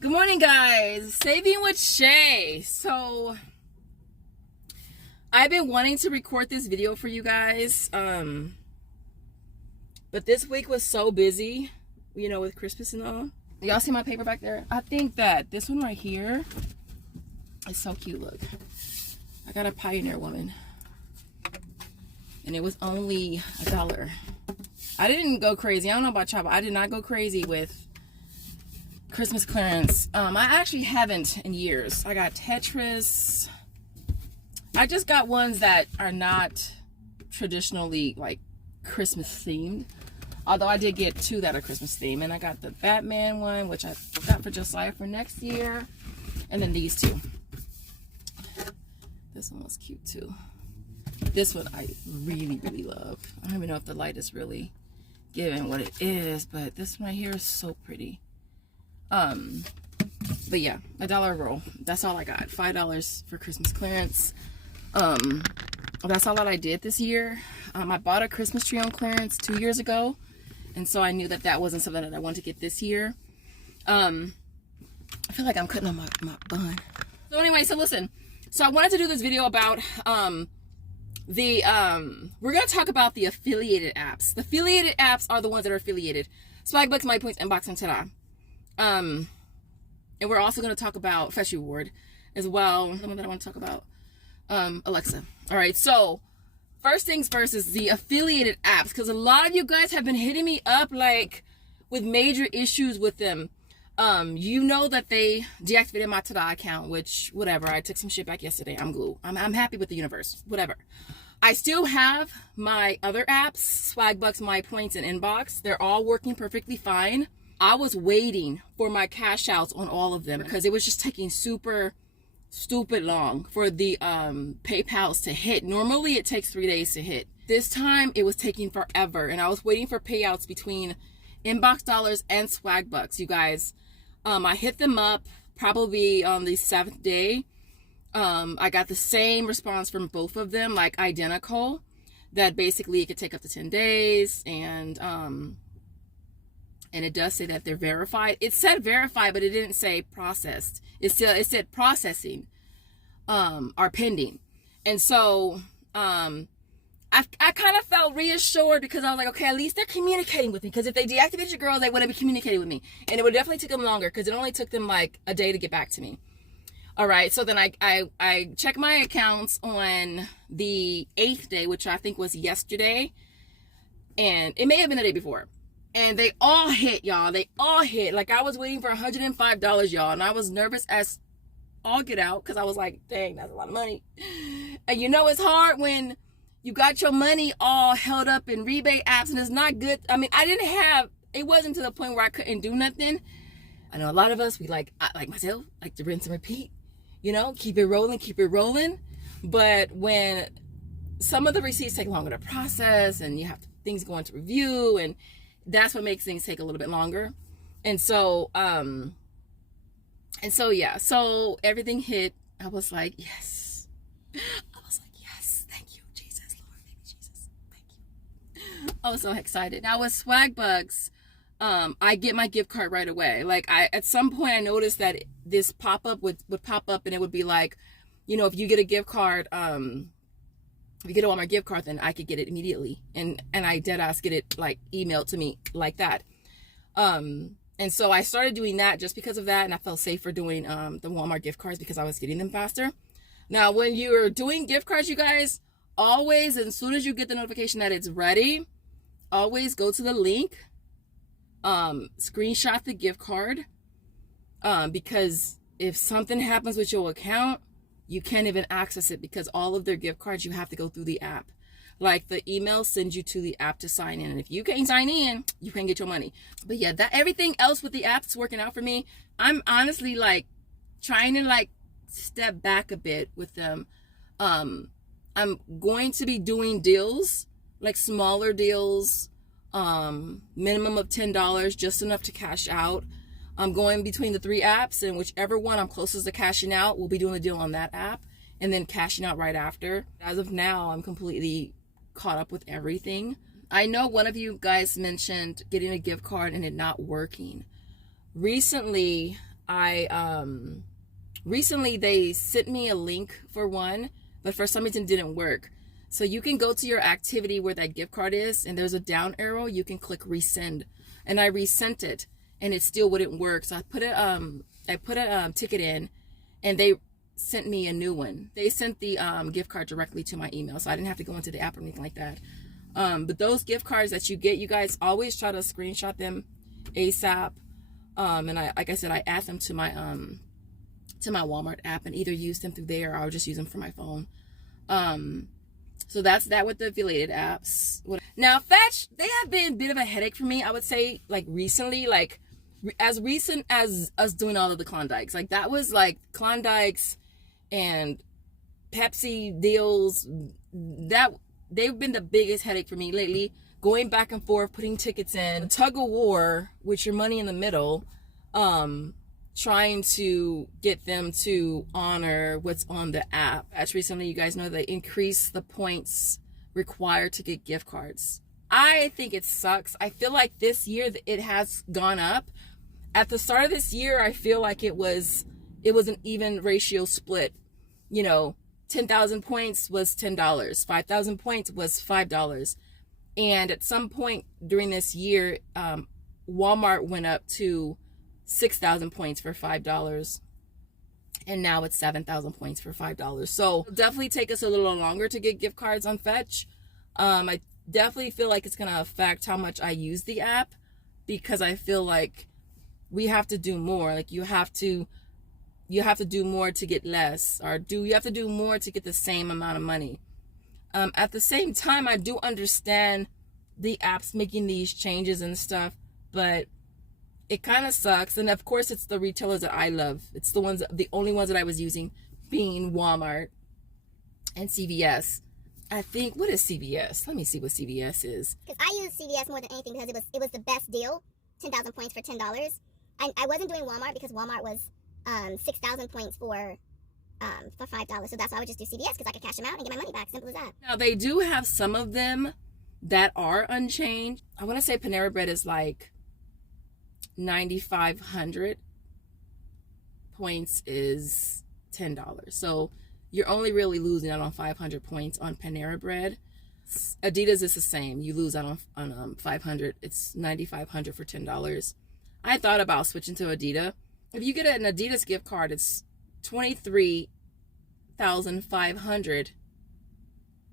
Good morning, guys. Saving with Shay. So I've been wanting to record this video for you guys, but this week was so busy, you know, with Christmas and all. Y'all see my paper back there? I think that this one right here is so cute. Look, I got a Pioneer Woman, and it was only $1. I didn't go crazy. I don't know about y'all, but I did not go crazy with Christmas clearance. I actually haven't in years. I got Tetris. I just got ones that are not traditionally like Christmas themed. Although I did get two that are Christmas themed. And I got the Batman one, which I got for Josiah for next year. And then these two. This one was cute too. This one I really, really love. I don't even know if the light is really giving what it is, but this one right here is so pretty. But yeah, $1 roll. That's all I got. $5 for Christmas clearance. That's all that I did this year. I bought a Christmas tree on clearance 2 years ago, and so I knew that that wasn't something that I wanted to get this year. I feel like I'm cutting on my bun. So anyway, so listen. So I wanted to do this video about we're gonna talk about the affiliated apps. The affiliated apps are the ones that are affiliated. Swagbucks, My Points, Inbox, and Ta-da. And we're also going to talk about Fetch Reward as well. The one that I want to talk about, Alexa. All right, so first things first is the affiliated apps, because a lot of you guys have been hitting me up like with major issues with them. You know that they deactivated my Ta-da account, which whatever. I took some shit back yesterday. I'm glue. I'm happy with the universe. Whatever. I still have my other apps, Swagbucks, My Points, and Inbox. They're all working perfectly fine. I was waiting for my cash outs on all of them because it was just taking super stupid long for the PayPals to hit. Normally it takes 3 days to hit. This time it was taking forever, and I was waiting for payouts between Inbox Dollars and Swagbucks. You guys, I hit them up probably on the 7th day. I got the same response from both of them, like identical, that basically it could take up to 10 days, and it does say that they're verified. It said verified, but it didn't say processed. It said processing, are pending. And so, I kind of felt reassured because I was like, okay, at least they're communicating with me. Because if they deactivated your girls, they would have been communicating with me. And it would definitely take them longer because it only took them like a day to get back to me. All right. So then I checked my accounts on the 8th day, which I think was yesterday. And it may have been the day before. And they all hit, y'all. They all hit. Like, I was waiting for $105, y'all. And I was nervous as all get out because I was like, dang, that's a lot of money. And you know it's hard when you got your money all held up in rebate apps and it's not good. I mean, it wasn't to the point where I couldn't do nothing. I know a lot of us, like myself, like to rinse and repeat. You know, keep it rolling. But when some of the receipts take longer to process and you have things go into review, and that's what makes things take a little bit longer. And so yeah, so everything hit. I was like, yes. Yes, thank you, Jesus, Lord, thank you, Jesus, thank you. I was so excited. Now with Swagbucks, I get my gift card right away. Like, at some point I noticed that this pop-up would pop up, and it would be like, you know, if you get a gift card, if you get a Walmart gift card, then I could get it immediately. And I deadass get it like emailed to me like that. And so I started doing that just because of that. And I felt safer doing the Walmart gift cards because I was getting them faster. Now, when you're doing gift cards, you guys, always, as soon as you get the notification that it's ready, always go to the link, screenshot the gift card, because if something happens with your account, you can't even access it because all of their gift cards, you have to go through the app. Like, the email sends you to the app to sign in. And if you can't sign in, you can't get your money. But yeah, everything else with the app is working out for me. I'm honestly like trying to like step back a bit with them. I'm going to be doing deals, like smaller deals, minimum of $10, just enough to cash out. I'm going between the 3 apps, and whichever one I'm closest to cashing out, we'll be doing a deal on that app and then cashing out right after. As of now, I'm completely caught up with everything. I know one of you guys mentioned getting a gift card and it not working. Recently, recently they sent me a link for one, but for some reason it didn't work. So you can go to your activity where that gift card is, and there's a down arrow. You can click resend, and I resent it, and it still wouldn't work. So I put a ticket in, and they sent me a new one. They sent the gift card directly to my email, so I didn't have to go into the app or anything like that. But those gift cards that you get, you guys always try to screenshot them ASAP. And like I said, I add them to my Walmart app and either use them through there or I'll just use them for my phone. So that's that with the affiliated apps. Now Fetch, they have been a bit of a headache for me, I would say, like recently, like as recent as us doing all of the Klondikes. Like that was like Klondikes and Pepsi deals, that they've been the biggest headache for me lately. Going back and forth, putting tickets in, tug of war with your money in the middle, trying to get them to honor what's on the app. As recently, you guys know they increased the points required to get gift cards. I think it sucks. I feel like this year it has gone up. At the start of this year, I feel like it was an even ratio split. You know, 10,000 points was $10, 5,000 points was $5. And at some point during this year, Walmart went up to 6,000 points for $5. And now it's 7,000 points for $5. So it'll definitely take us a little longer to get gift cards on Fetch. I definitely feel like it's going to affect how much I use the app, because I feel like we have to do more. Like you have to do more to get less, or you have to do more to get the same amount of money. At the same time, I do understand the apps making these changes and stuff, but it kind of sucks. And of course, it's the retailers that I love. It's the only ones that I was using, being Walmart and CVS. I think, what is CVS? Let me see what CVS is. Because I use CVS more than anything because it was the best deal, 10,000 points for $10. I wasn't doing Walmart because Walmart was 6,000 points for $5. So that's why I would just do CVS, because I could cash them out and get my money back. Simple as that. Now they do have some of them that are unchanged. I want to say Panera Bread is like 9,500 points is $10. So you're only really losing out on 500 points on Panera Bread. Adidas is the same. You lose out on 500. It's 9,500 for $10. I thought about switching to Adidas. If you get an Adidas gift card, it's 23,500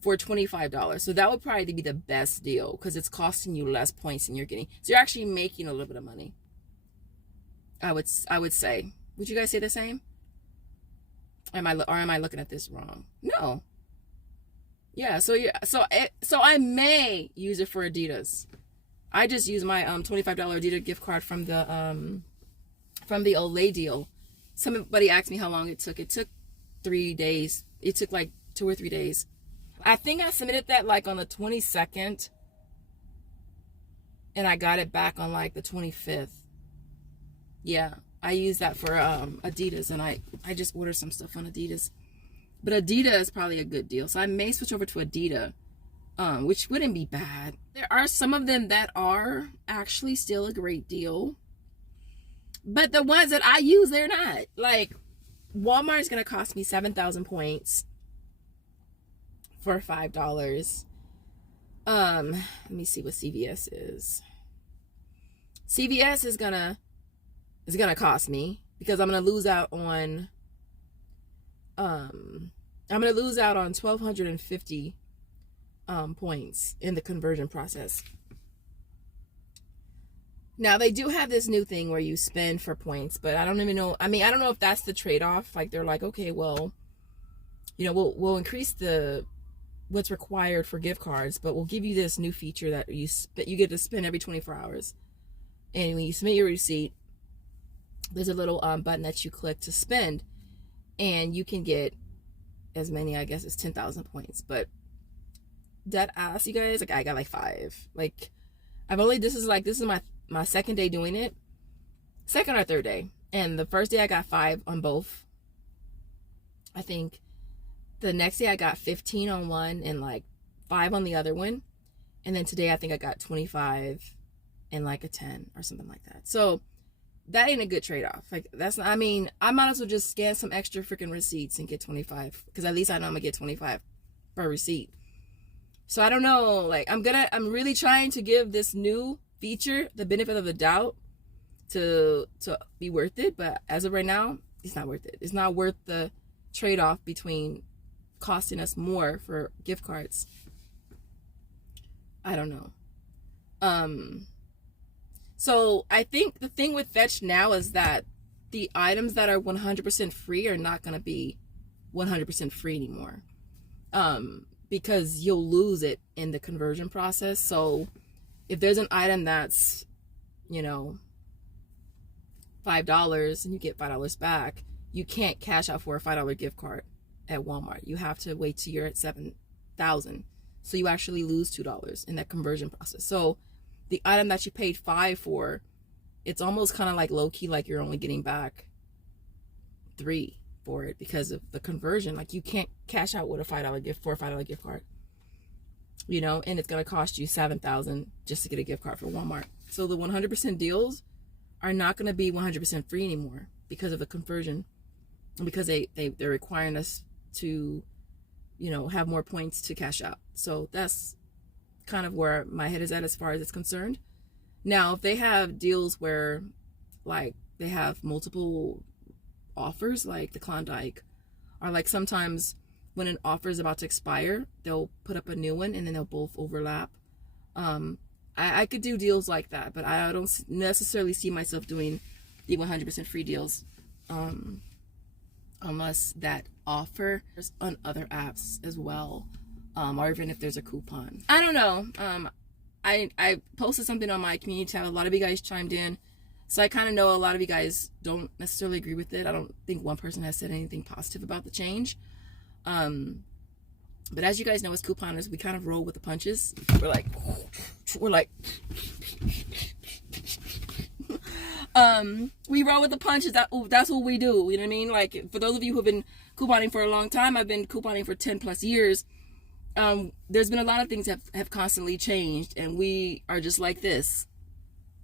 for $25. So that would probably be the best deal, because it's costing you less points than you're getting. So you're actually making a little bit of money. I would say. Would you guys say the same? Am I looking at this wrong? No. Yeah. So I may use it for Adidas. I just use my $25 Adidas gift card from the Olay deal. Somebody asked me how long it took. It took 3 days. It took like 2 or 3 days. I think I submitted that like on the 22nd, and I got it back on like the 25th. Yeah, I used that for Adidas, and I just ordered some stuff on Adidas. But Adidas is probably a good deal, so I may switch over to Adidas, which wouldn't be bad. There are some of them that are actually still a great deal, but the ones that I use, they're not. Like Walmart is going to cost me 7,000 points for $5. Let me see what CVS is. CVS is gonna cost me, because I'm gonna lose out on 1,250 points in the conversion process. Now they do have this new thing where you spend for points, but I don't even know. I mean, I don't know if that's the trade-off. Like they're like, okay, well, you know, we'll increase what's required for gift cards, but we'll give you this new feature that you get to spend every 24 hours. And when you submit your receipt, there's a little button that you click to spend, and you can get as many, I guess, as 10,000 points. But that ass, you guys, like I got like 5. Like this is my second day doing it, second or third day, and the first day I got 5 on both. I think the next day I got 15 on one and like 5 on the other one, and then today I think I got 25 and like a 10 or something like that. So that ain't a good trade-off. Like, that's not, I mean, I might as well just scan some extra freaking receipts and get 25, because at least I know I'm gonna get 25 per receipt. So I don't know, like, I'm really trying to give this new feature the benefit of the doubt to be worth it, but as of right now, it's not worth it. It's not worth the trade-off between costing us more for gift cards. I don't know. So I think the thing with Fetch now is that the items that are 100% free are not going to be 100% free anymore. Because you'll lose it in the conversion process. So if there's an item that's, you know, $5 and you get $5 back, you can't cash out for a $5 gift card at Walmart. You have to wait till you're at 7,000. So you actually lose $2 in that conversion process. So the item that you paid $5 for, it's almost kind of like low-key, like you're only getting back $3 for it because of the conversion. Like, you can't cash out with a $5 gift for a $5 gift card, you know, and it's going to cost you 7,000 just to get a gift card for Walmart. So the 100% deals are not going to be 100% free anymore because of the conversion, and because they're requiring us to, you know, have more points to cash out. So that's kind of where my head is at as far as it's concerned. Now, if they have deals where, like, they have multiple offers, like the Klondike, or like sometimes when an offer is about to expire, they'll put up a new one and then they'll both overlap. I could do deals like that, but I don't necessarily see myself doing the 100% free deals unless that offer is on other apps as well. Or even if there's a coupon. I don't know. I posted something on my community tab. A lot of you guys chimed in. So I kind of know a lot of you guys don't necessarily agree with it. I don't think one person has said anything positive about the change. But as you guys know, as couponers, we kind of roll with the punches. We're like we roll with the punches. That's what we do. You know what I mean? Like, for those of you who have been couponing for a long time, I've been couponing for 10 plus years. There's been a lot of things that have constantly changed, and we are just like this.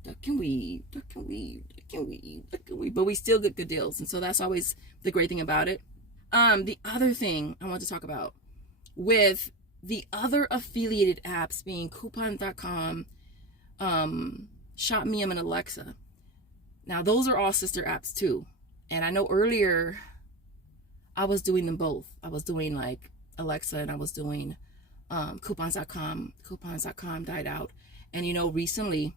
Duck and weave, but we still get good deals, and so that's always the great thing about it. The other thing I want to talk about with the other affiliated apps being coupons.com, Shopmium, and Alexa. Now, those are all sister apps too, and I know earlier I was doing them both. I was doing like Alexa and I was doing coupons.com. Coupons.com died out, and you know, recently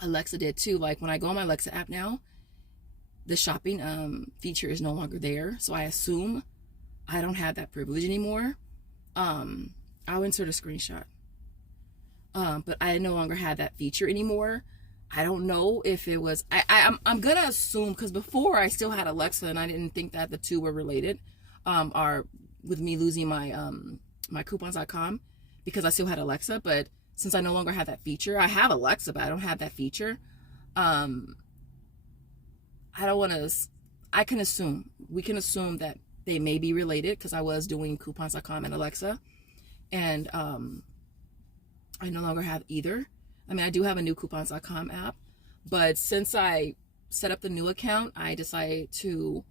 Alexa did too. Like, when I go on my Alexa app now, the shopping feature is no longer there, so I assume I don't have that privilege anymore. I'll insert a screenshot, but I no longer have that feature anymore. I don't know if it was I'm gonna assume, because before I still had Alexa and I didn't think that the two were related, or with me losing my my coupons.com, because I still had Alexa. But since I no longer have that feature, I have Alexa, but I don't have that feature. I don't want to, I can assume, we can assume that they may be related, because I was doing coupons.com and Alexa, and I no longer have either. I mean, I do have a new coupons.com app, but since I set up the new account, I decided to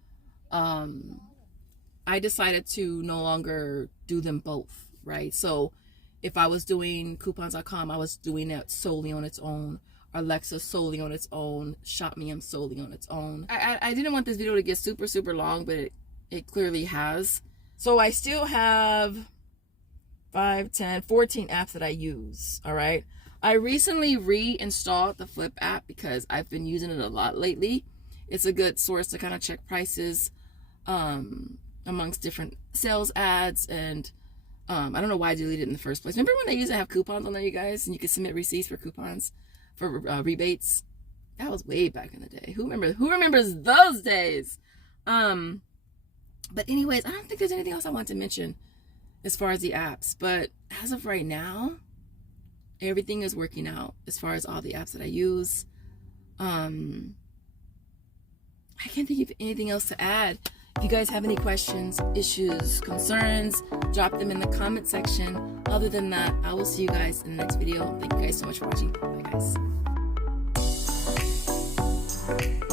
no longer do them both, right? So if I was doing coupons.com, I was doing it solely on its own. Alexa solely on its own. Shopmium solely on its own. I didn't want this video to get super, super long, but it clearly has. So I still have 5, 10, 14 apps that I use, all right? I recently reinstalled the Flip app because I've been using it a lot lately. It's a good source to kind of check prices amongst different sales ads, and I don't know why I deleted it in the first place. Remember when they used to have coupons on there, you guys, and you could submit receipts for coupons for rebates? That was way back in the day. Who remembers those days? But anyways, I don't think there's anything else I want to mention as far as the apps. But as of right now, everything is working out as far as all the apps that I use. I can't think of anything else to add. If you guys have any questions, issues, concerns, drop them in the comment section. Other than that, I will see you guys in the next video. Thank you guys so much for watching. Bye, guys. Bye.